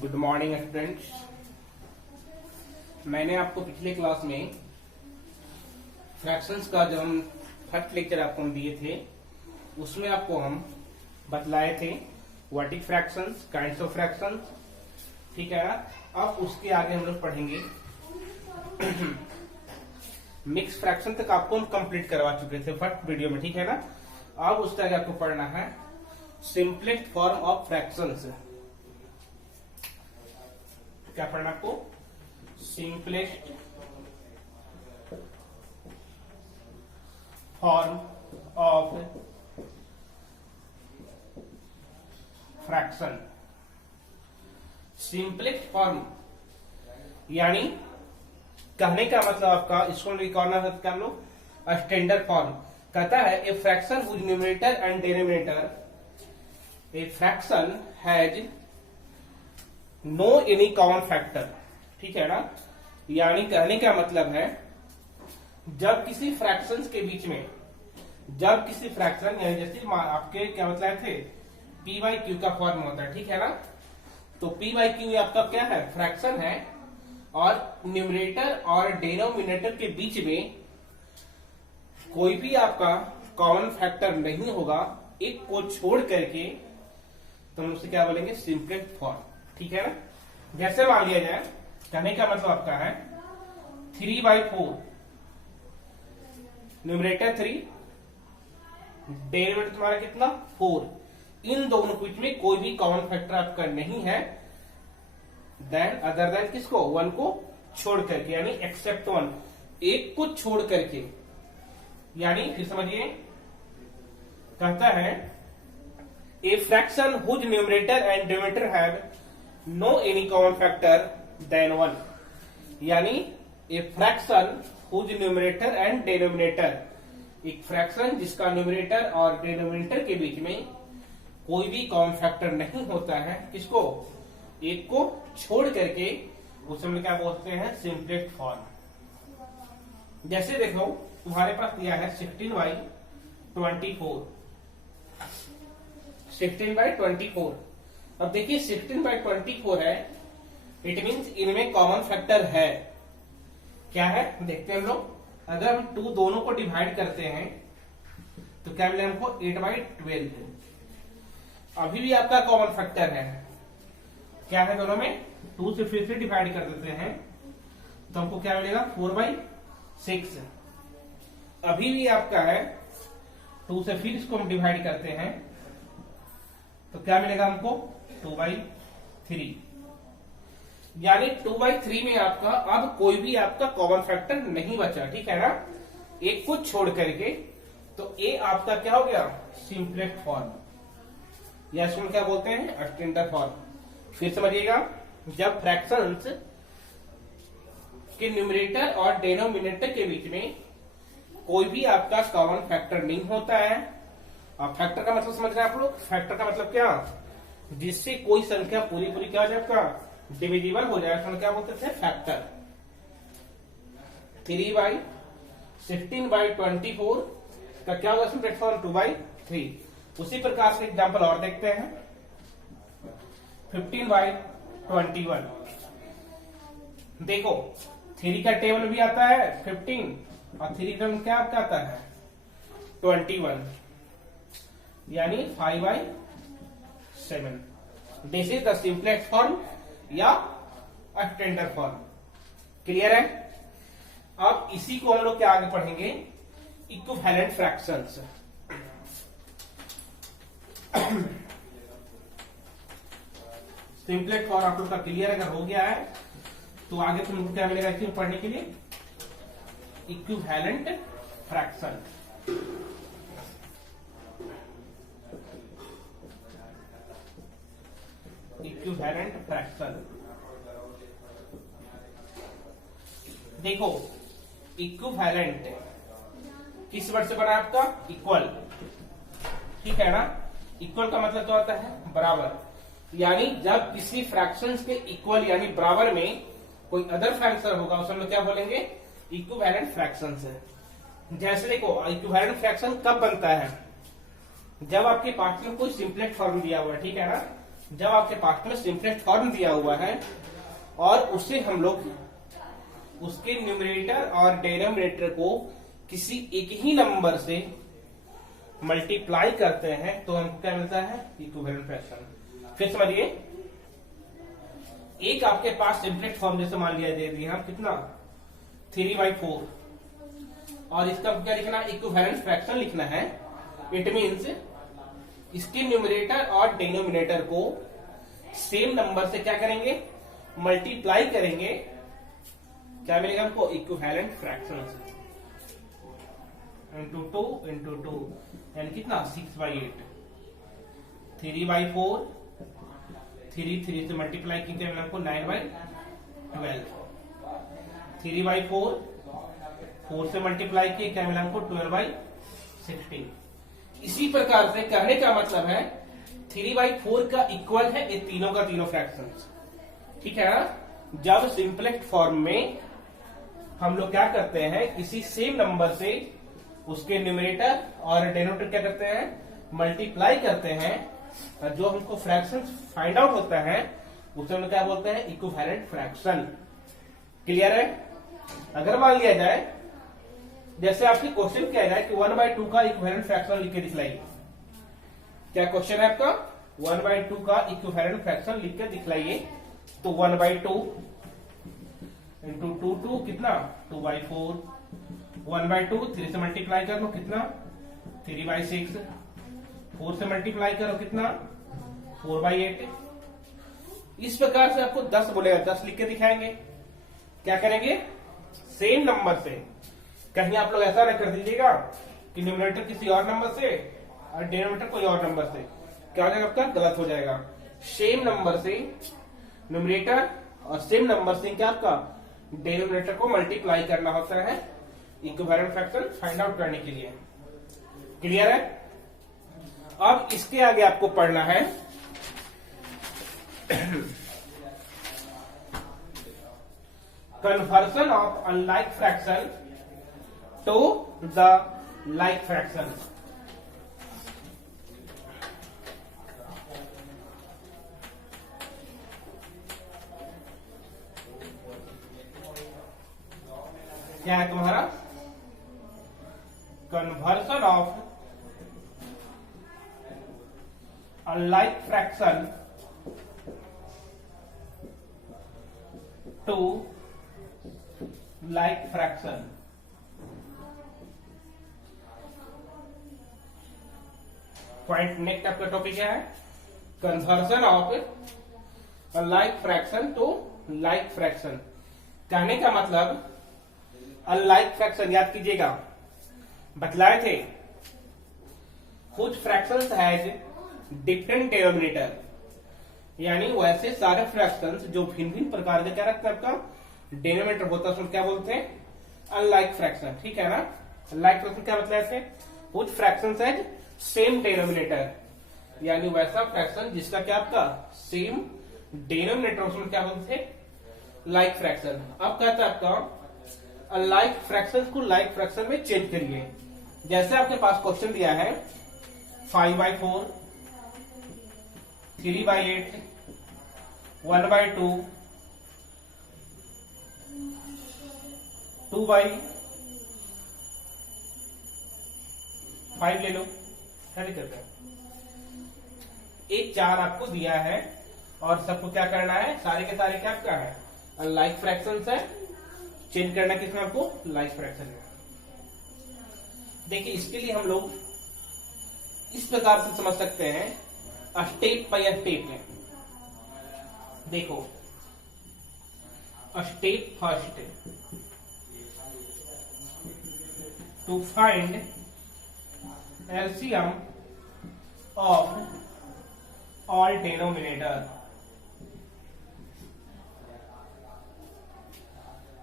Good morning students. मैंने आपको पिछले क्लास में फ्रैक्शंस का जो हम फर्स्ट लेक्चर आपको हम दिए थे उसमें आपको हम बतलाए थे what is fractions, kinds of fractions, ठीक है ना। अब उसके आगे हम लोग पढ़ेंगे मिक्स फ्रैक्शन तक आपको हम कंप्लीट करवा चुके थे फर्स्ट वीडियो में, ठीक है ना। अब उसके आगे आपको पढ़ना है सिंपलेस्ट फॉर्म ऑफ फ्रैक्शंस। क्या पढ़ना आपको? Simplest form of fraction. Simplest form यानी कहने का मतलब आपका इसको रिकॉर्ड कर लो स्टैंडर्ड फॉर्म। कहता है a fraction whose numerator and denominator, a fraction has no any common factor, ठीक है ना। यानी कहने का मतलब है जब किसी फ्रैक्शंस के बीच में, जब किसी फ्रैक्शन यानी जैसे आपके क्या मतलब थे पी बाई क्यू का फॉर्म होता है, ठीक है ना। तो पी बाई क्यू आपका क्या है? फ्रैक्शन है और न्यूमरेटर और डिनोमिनेटर के बीच में कोई भी आपका कॉमन फैक्टर नहीं होगा, एक को छोड़ करके, तो हम उससे क्या बोलेंगे? सिंपलेस्ट फॉर्म, ठीक है ना। जैसे मान लिया जाए, कहने का मतलब आपका है 3/4, न्यूमरेटर 3, डेरिवेटिव तुम्हारा कितना? 4। इन दोनों के बीच में कोई भी कॉमन फैक्टर आपका नहीं है देन अदर देन किसको? 1 को छोड़ करके, यानी एक्सेप्ट 1, एक को छोड़ करके। यानी फिर समझिए, कहता है a fraction whose numerator and denominator have no any common factor than 1। यानी a fraction whose numerator and denominator, एक फ्रैक्शन जिसका न्यूमरेटर और डिनोमिनेटर के बीच में कोई भी कॉमन फैक्टर नहीं होता है, किसको? एक को छोड़ करके, उसे हम क्या बोलते हैं? Simplest form. जैसे देखो तुम्हारे पास दिया है 16/24, 16/24। अब देखिए 16/24 है, इट मीन्स इनमें कॉमन फैक्टर है। क्या है देखते हैं हम लोग। अगर हम 2 दोनों को डिवाइड करते हैं तो क्या मिलेगा हमको? 8/12। अभी भी आपका कॉमन फैक्टर है, क्या है दोनों में? 2 से फिर से डिवाइड कर देते हैं तो हमको क्या मिलेगा? 4/6। अभी भी आपका है 2 से फिर इसको हम डिवाइड करते हैं तो क्या मिलेगा हमको? 2/3। यानी 2/3 में आपका अब कोई भी आपका कॉमन फैक्टर नहीं बचा, ठीक है ना, एक को छोड़ करके। तो ए आपका क्या हो गया? सिंपलेस्ट फॉर्म, या इसको क्या बोलते हैं? Standard form. फिर समझिएगा, जब फ्रैक्शंस के न्यूमरेटर और डिनोमिनेटर के बीच में कोई भी आपका कॉमन फैक्टर नहीं होता है। अब फैक्टर का मतलब समझ रहे हैं आप लोग? फैक्टर का मतलब क्या? जिससे कोई संख्या पूरी पूरी क्या हो जाए? आपका डिविजिबल हो जाए, तो क्या बोलते थे? फैक्टर। 3/16/24 का क्या होगा? Simplest form 2/3। उसी प्रकार से एग्जाम्पल और देखते हैं 15/21। देखो 3 का टेबल भी आता है 15 और 3 का क्या आपका आता है? 21, यानी 5/7। This is the simplest form या स्टैंडर्ड फॉर्म। क्लियर है? अब इसी को हम लोग क्या आगे पढ़ेंगे? Equivalent fractions. सिंपलेस्ट फॉर्म आप लोग का क्लियर अगर हो गया है तो आगे तुमको क्या मिलेगा इसमें पढ़ने के लिए? Equivalent fraction. Equivalent fraction. देखो इक्विवेलेंट किस वर्ड से बना है आपका? इक्वल, ठीक है ना। इक्वल का मतलब क्या होता है? बराबर। यानी जब किसी फ्रैक्शंस के इक्वल यानी बराबर में कोई अदर फ्रैक्शन होगा उसे हम लोग क्या बोलेंगे? इक्विवेलेंट फ्रैक्शंस है। जैसे देखो इक्विवेलेंट फ्रैक्शन कब बनता है? जब आपके पास में कोई सिंपलेस्ट फॉर्म दिया हुआ है, ठीक है ना। जब आपके पास में सिंपलेस्ट फॉर्म दिया हुआ है और उसे हम लोग उसके न्यूमरेटर और डिनोमिनेटर को किसी एक ही नंबर से मल्टीप्लाई करते हैं तो हमको क्या मिलता है, इक्विवेलेंट फ्रैक्शन। फिर समझिए, एक आपके पास सिंपलेस्ट फॉर्म जैसे मान लिया दे दिया हम कितना 3/4 और इसका क्या लिखना है, इक्विवेलेंट फ्रैक्शन लिखना है। इट मींस इसके न्यूमरेटर और डिनोमिनेटर को सेम नंबर से क्या करेंगे, मल्टीप्लाई करेंगे, क्या मिलेगा हमको, इक्विवेलेंट फ्रैक्शन इंटू 2 यानी कितना 6/8। 3/4 3 से मल्टीप्लाई किया हमको 9/12। 3/4 4 से मल्टीप्लाई किए क्या मिला हमको 12/16। इसी प्रकार से कहने का मतलब है 3/4 का इक्वल है ये तीनों का तीनों फ्रैक्शंस, ठीक है ना। जब सिंपलेस्ट फॉर्म में हम लोग क्या करते हैं, किसी सेम नंबर से उसके न्यूमरेटर और डिनोमिनेटर क्या करते हैं, मल्टीप्लाई करते हैं, और जो हमको फ्रैक्शन फाइंड आउट होता है उसे हम लोग क्या बोलते हैं, इक्विवेलेंट फ्रैक्शन। क्लियर है। अगर मान लिया जाए जैसे आपके क्वेश्चन क्या है कि 1/2 का इक्विवेलेंट फ्रैक्शन लिख के दिखलाइए, क्या क्वेश्चन है आपका, 1/2 का इक्विवेलेंट फ्रैक्शन लिख के दिखलाइए। तो 1/2 इंटू 2 कितना 2/4, 1/2 3 से मल्टीप्लाई कर लो कितना 3/6, 4 से मल्टीप्लाई करो कितना 4/8। इस प्रकार से आपको 10 बोलेगा 10 लिख के दिखाएंगे। क्या करेंगे, सेम नंबर से, कहीं आप लोग ऐसा न कर दीजिएगा कि न्यूमरेटर किसी और नंबर से और डिनोमिनेटर कोई और नंबर से, क्या हो जाएगा आपका, गलत हो जाएगा। सेम नंबर से न्यूमरेटर और सेम नंबर से क्या आपका डिनोमिनेटर को मल्टीप्लाई करना होता है इक्विवेलेंट फ्रैक्शन फाइंड आउट करने के लिए। क्लियर है। अब इसके आगे आपको पढ़ना है conversion of unlike fraction to the like fraction. क्या है तुम्हारा, conversion of unlike fraction to like fraction. Point next आपका टॉपिक क्या है, conversion of unlike fraction to like fraction. कहने का मतलब अनलाइक फ्रैक्शन याद कीजिएगा, बतलाए थे कुछ फ्रैक्शंस हैज डिफरेंट डिनोमिनेटर, यानी वैसे सारे फ्रैक्शंस जो भिन्न भिन्न प्रकार के क्या रखते हैं आपका डिनोमिनेटर होता है उसको क्या बोलते हैं, अनलाइक फ्रैक्शन। ठीक है ना। अनलाइक फ्रैक्शन क्या मतलब है, कुछ फ्रैक्शंस हैज सेम डिनोमिनेटर, यानी वैसा फ्रैक्शन जिसका क्या आपका सेम डिनोमिनेटर, उसमें क्या बोलते हैं, लाइक फ्रैक्शन। अब कहता है आपका अनलाइक फ्रैक्शन को लाइक फ्रैक्शन में चेंज करिए। जैसे आपके पास क्वेश्चन दिया है 5/4, 3/8, 1/2, 2/5 ले लो, क्या दिक्कत है। एक 4 आपको दिया है और सबको क्या करना है, सारे के सारे क्या आपका है अनलाइक फ्रैक्शंस है, चेंज करना किसमें आपको, लाइक फ्रैक्शन में। देखिए इसके लिए हम लोग इस प्रकार से समझ सकते हैं, स्टेप बाय स्टेप में। देखो step first, to find LCM of all denominator.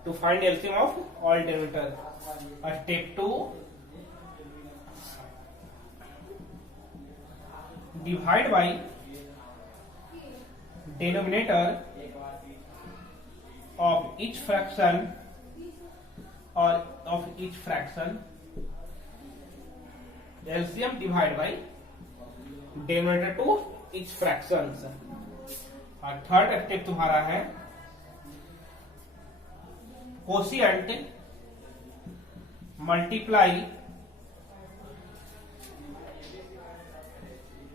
To find LCM of all denominator. Step 2, divide by denominator of each fraction or of each fraction. LCM divide by denominator to each fractions. और third step तुम्हारा है quotient multiply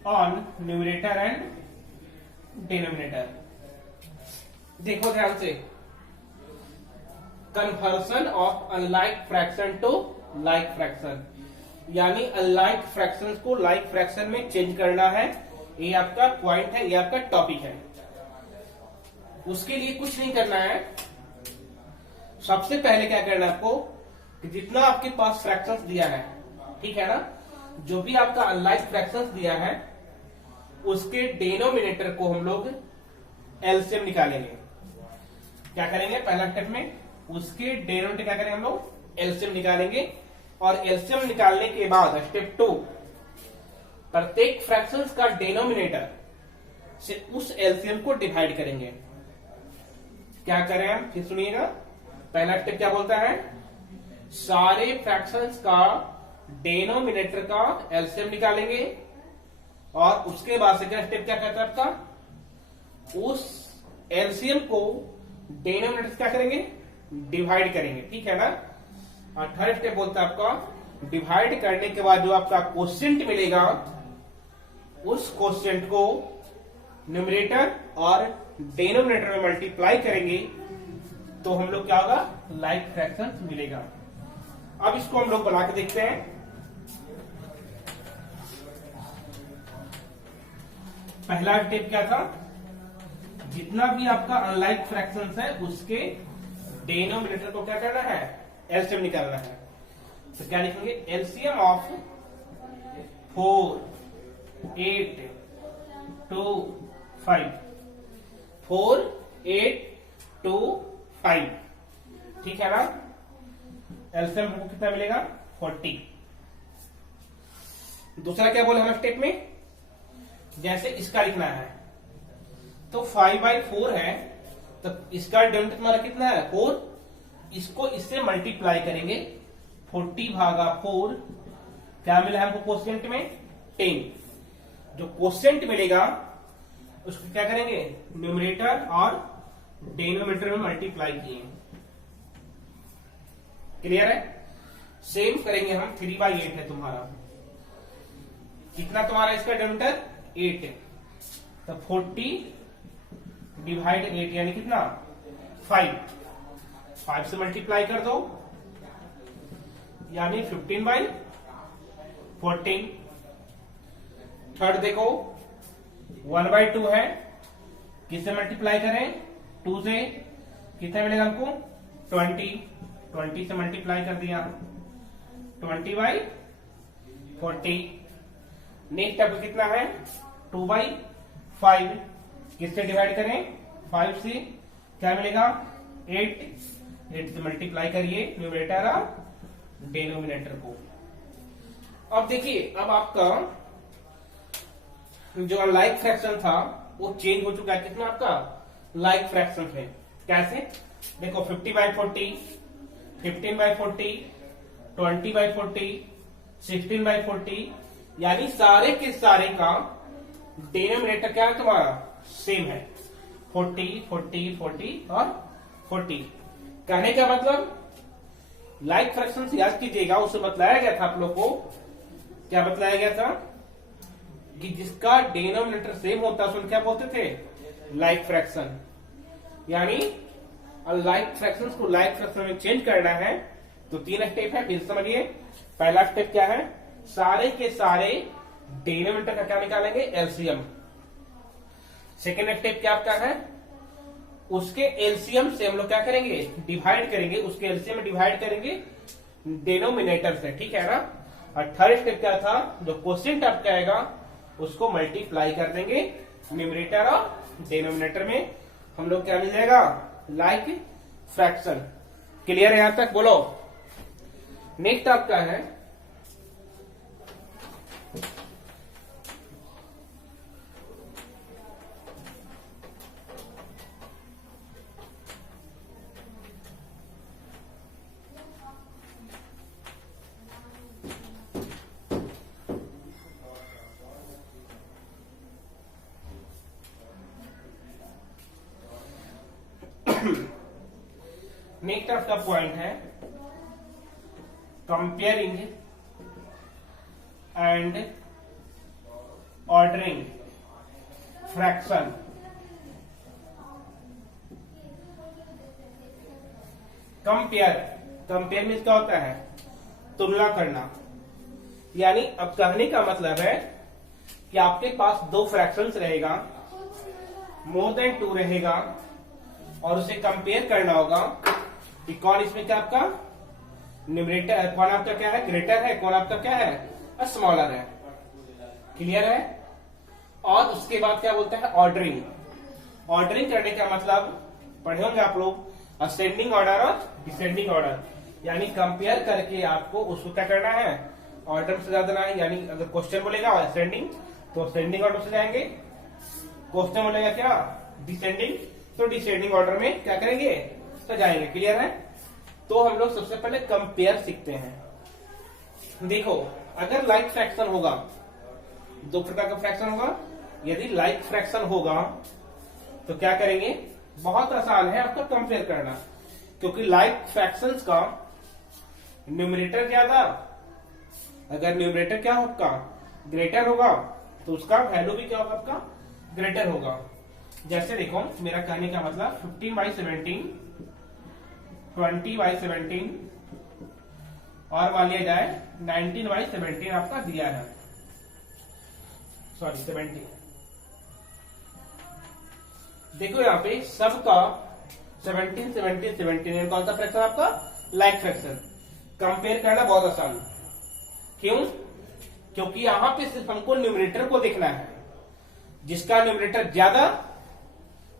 on numerator and denominator. देखो ध्यान से, conversion of unlike fraction to like fraction, यानी unlike fractions को like fraction में change करना है। ये आपका पॉइंट है, ये आपका टॉपिक है। उसके लिए कुछ नहीं करना है। सबसे पहले क्या करना है आपको कि जितना आपके पास फ्रैक्शंस दिया है, ठीक है ना, जो भी आपका अनलाइक फ्रैक्शंस दिया है उसके डिनोमिनेटर को हम लोग एलसीएम निकालेंगे। क्या करेंगे पहला स्टेप में, उसके डिनोमिनेटर क्या करेंगे हम लोग एलसीएम निकालेंगे। और एलसीएम निकालने के बाद स्टेप 2, प्रत्येक फ्रैक्शंस का डिनोमिनेटर से उस एलसीएम को डिवाइड करेंगे। क्या करें हम, फिर सुनिएगा। पहला स्टेप क्या बोलता है, सारे फ्रैक्शंस का डिनोमिनेटर का एलसीएम निकालेंगे। और उसके बाद सेकंड स्टेप क्या कहता है आपका, उस एलसीएम को डिनोमिनेटर से क्या करेंगे डिवाइड करेंगे, ठीक है ना। और थर्ड स्टेप बोलता है आपका, डिवाइड करने के बाद जो आपका क्वोशिएंट मिलेगा उस क्वोशिएंट को न्यूमरेटर और डिनोमिनेटर में मल्टीप्लाई करेंगे तो हम लोग क्या होगा, लाइक फ्रैक्शन मिलेगा। अब इसको हम लोग बना के देखते हैं। पहला स्टेप क्या था, जितना भी आपका अनलाइक फ्रैक्शंस है उसके डिनोमिनेटर को क्या करना है, एलसीएम निकालना है। तो क्या लिखेंगे, एलसीएम ऑफ 4, 8, 2, 5, 4, 8, 2, 5, ठीक है ना। एलसीएम हमको कितना मिलेगा 40। दूसरा क्या बोले हम स्टेप में, जैसे इसका लिखना है तो 5/4 है, तो इसका डिनोमिनेटर तुम्हारा कितना है 4, इसको इससे मल्टीप्लाई करेंगे 40/4, क्या मिला हमको क्वोशिएंट में 10। जो क्वोशिएंट मिलेगा उसको क्या करेंगे, न्यूमरेटर और डिनोमिनेटर में मल्टीप्लाई किए। क्लियर है। सेम करेंगे हम 3/8 है तुम्हारा, कितना तुम्हारा इसका डिनोमिनेटर 8 है, तो 40/8 यानी कितना 5 से मल्टीप्लाई कर दो यानी 15/14। थर्ड देखो 1/2 है, किससे मल्टीप्लाई करें 2 से, कितना मिलेगा हमको 20 से मल्टीप्लाई कर दिया 20/40। नेक्स्ट अब कितना है 2/5, किससे डिवाइड करें 5 से, क्या मिलेगा 8 से मल्टीप्लाई करिए न्यूमरेटर और डिनोमिनेटर को। अब देखिए, अब आपका जो अनलाइक फ्रैक्शन था वो चेंज हो चुका है कितना आपका लाइक फ्रैक्शन में। कैसे, देखो 50/40, 15/40, 20/40, 16/40, यानी सारे के सारे का डिनोमिनेटर क्या है तुम्हारा सेम है 40, 40, 40 और 40। कहने का मतलब लाइक फ्रैक्शंस याद कीजिएगा, उससे बतलाया गया था आप लोग को, क्या बतलाया गया था कि जिसका डिनोमिनेटर सेम होता है उसको क्या बोलते थे लाइक फ्रैक्शन। यानी लाइक फ्रैक्शंस को लाइक फ्रैक्शन में चेंज करना है तो 3 स्टेप है, फिर समझिए। पहला स्टेप क्या है, सारे के सारे डिनोमिनेटर का क्या निकालेंगे एलसीएम। सेकेंड स्टेप क्या आपका है, उसके एलसीएम से हम लोग क्या करेंगे डिवाइड करेंगे, उसके एलसीएम में डिवाइड करेंगे डिनोमिनेटर से, ठीक है ना। और थर्ड स्टेप क्या था, जो क्वोशिएंट आपका आएगा उसको मल्टीप्लाई कर देंगे न्यूमरेटर और डिनोमिनेटर में, हम लोग क्या मिल जाएगा लाइक फ्रैक्शन। क्लियर है यहां तक, बोलो। नेक्स्ट आपका है नेक्स्ट आपका पॉइंट है comparing and ordering fraction. Compare means क्या होता है? तुलना करना। यानी अब कहने का मतलब है कि आपके पास दो फ्रैक्शंस रहेगा, मोर देन 2 रहेगा, और उसे कंपेयर करना होगा कि कौन इसमें क्या आपका न्यूमरेटर है, कौन आपका क्या है ग्रेटर है, कौन आपका क्या है स्मॉलर है। क्लियर है? और उसके बाद क्या बोलते हैं? ऑर्डरिंग। ऑर्डरिंग करने का मतलब पढ़े होंगे आप लोग, असेंडिंग ऑर्डर और डिसेंडिंग ऑर्डर। यानी कंपेयर करके आपको उसको क्या करना है? ऑर्डर से ज्यादा है। यानी अगर क्वेश्चन बोलेगा असेंडिंग तो असेंडिंग ऑर्डर से जाएंगे, क्वेश्चन बोलेगा क्या डिसेंडिंग तो डिसेंडिंग ऑर्डर में क्या करेंगे? तो जाएंगे। क्लियर है? तो हम लोग सबसे पहले कंपेयर सीखते हैं। देखो, अगर लाइक फ्रैक्शन होगा, दो प्रकार का फ्रैक्शन होगा। यदि लाइक फ्रैक्शन होगा तो क्या करेंगे? बहुत आसान है आपका कंपेयर करना, क्योंकि लाइक फ्रैक्शंस का न्यूमरेटर ज्यादा, अगर न्यूमरेटर क्या होगा? ग्रेटर होगा, तो उसका वैल्यू भी क्या होगा? आपका ग्रेटर होगा। जैसे देखो, मेरा कहने का मतलब 15/17, 20/17 और मान लिया जाए 19/17 आपका दिया है, सॉरी 70। देखो यहाँ पे सबका 17, 17, 17 कौन सा फ्रैक्शन आपका? Like fraction. कंपेयर करना बहुत आसान। क्यों? क्योंकि यहां पे सिर्फ हमको न्यूमरेटर को देखना है। जिसका न्यूमरेटर ज्यादा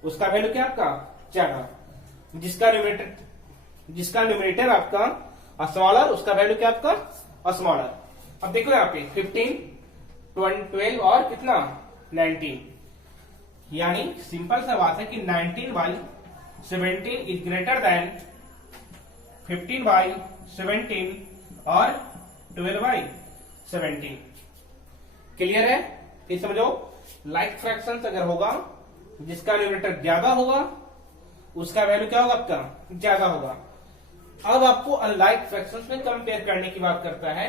उसका वैल्यू क्या आपका? ज्यादा। जिसका न्यूमरेटर आपका स्मॉलर उसका वैल्यू क्या आपका? स्मॉलर। अब देखो यहाँ पे 15, 12 और कितना 19। यानी सिंपल सा बात है कि 19/17 इज ग्रेटर देन 15/17 और 12/17। क्लियर है? ये समझो, लाइक फ्रैक्शन अगर होगा, जिसका न्यूमरेटर ज्यादा होगा उसका वैल्यू क्या होगा? आपका ज्यादा होगा। अब आपको अनलाइक फ्रैक्शंस में कंपेयर करने की बात करता है,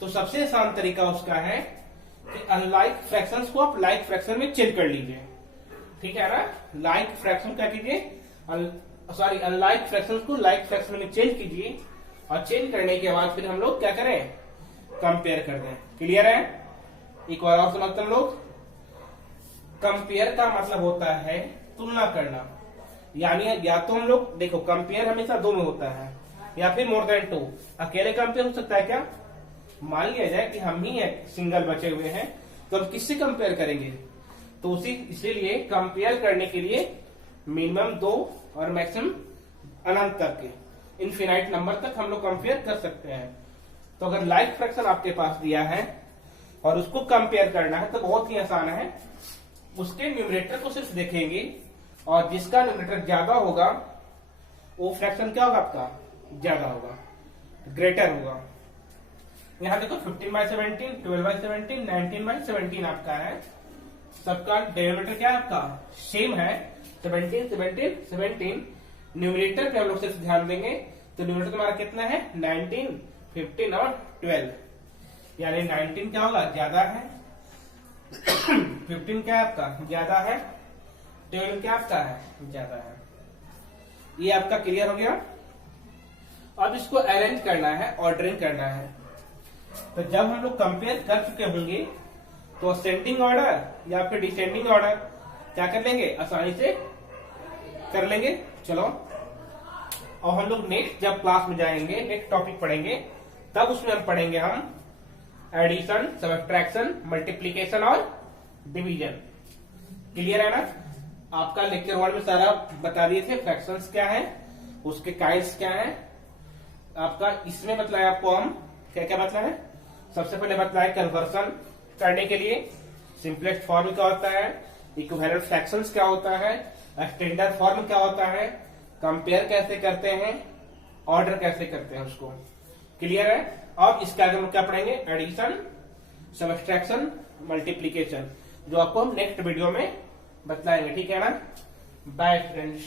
तो सबसे आसान तरीका उसका है कि अनलाइक फ्रैक्शंस को आप लाइक फ्रैक्शन में चेंज कर लीजिए। ठीक है ना? लाइक फ्रैक्शन क्या कीजिए? सॉरी, अनलाइक फ्रैक्शंस को लाइक फ्रैक्शन में चेंज कीजिए, और चेंज करने के बाद फिर हम लोग क्या करें? कंपेयर कर दें। क्लियर है? एक और समझते हम लोग। कंपेयर का मतलब होता है तुलना करना। यानी या तो हम लोग देखो, कंपेयर हमेशा दो में होता है, या फिर मोर देन 2। अकेले कंपेयर हो सकता है क्या? मान लिया जाए कि हम ही सिंगल बचे हुए हैं, तो हम किससे कंपेयर करेंगे? तो इसीलिए कंपेयर करने के लिए मिनिमम 2 और मैक्सिमम अनंत तक के इनफिनाइट नंबर तक हम लोग कंपेयर कर सकते हैं। तो अगर लाइक फ्रैक्शन आपके पास दिया है और उसको कंपेयर करना है तो बहुत ही आसान है। उसके न्यूमरेटर को सिर्फ देखेंगे, और जिसका न्यूमरेटर ज्यादा होगा वो फ्रैक्शन क्या होगा? आपका ज्यादा होगा, ग्रेटर होगा। यहां देखो 15/17, 12/17, 19/17 आपका है। सबका डिनोमिनेटर क्या है? आपका सेम है, 17, 17, 17। न्यूमरेटर पे हम लोग सिर्फ ध्यान देंगे, तो न्यूमरेटर तुम्हारा कितना है? 19, 15 और 12। यानी 19 क्या होगा? ज्यादा है, 15 क्या है आपका? ज्यादा है, 12 क्या आपका है? ज्यादा है। ये आपका क्लियर हो गया। अब इसको अरेंज करना है, ऑर्डरिंग करना है। तो जब हम लोग कंपेयर कर चुके होंगे तो असेंडिंग ऑर्डर या फिर डिसेंडिंग ऑर्डर क्या कर लेंगे? आसानी से कर लेंगे। चलो, और हम लोग नेक्स्ट जब क्लास में जाएंगे, नेक्स्ट टॉपिक पढ़ेंगे, तब उसमें हम पढ़ेंगे एडिशन, सब्ट्रैक्शन, मल्टीप्लीकेशन और डिवीजन। क्लियर है ना? आपका लेक्चर 1 में सारा बता दिए थे, फ्रैक्शंस क्या है, उसके काइंड्स क्या है। आपका इसमें बताया आपको हम क्या क्या बताया है। सबसे पहले बताया कन्वर्सन करने के लिए सिंपलेस्ट फॉर्म क्या होता है, इक्विवेलेंट फ्रैक्शंस क्या होता है, स्टैंडर्ड फॉर्म क्या होता है, कंपेयर कैसे करते हैं, ऑर्डर कैसे करते हैं उसको। क्लियर है? अब इसके आगे हम क्या पढ़ेंगे? एडिशन, सब्ट्रैक्शन, मल्टीप्लीकेशन, जो आपको हम नेक्स्ट वीडियो में बतलाएंगे। ठीक है ना? Bye friends.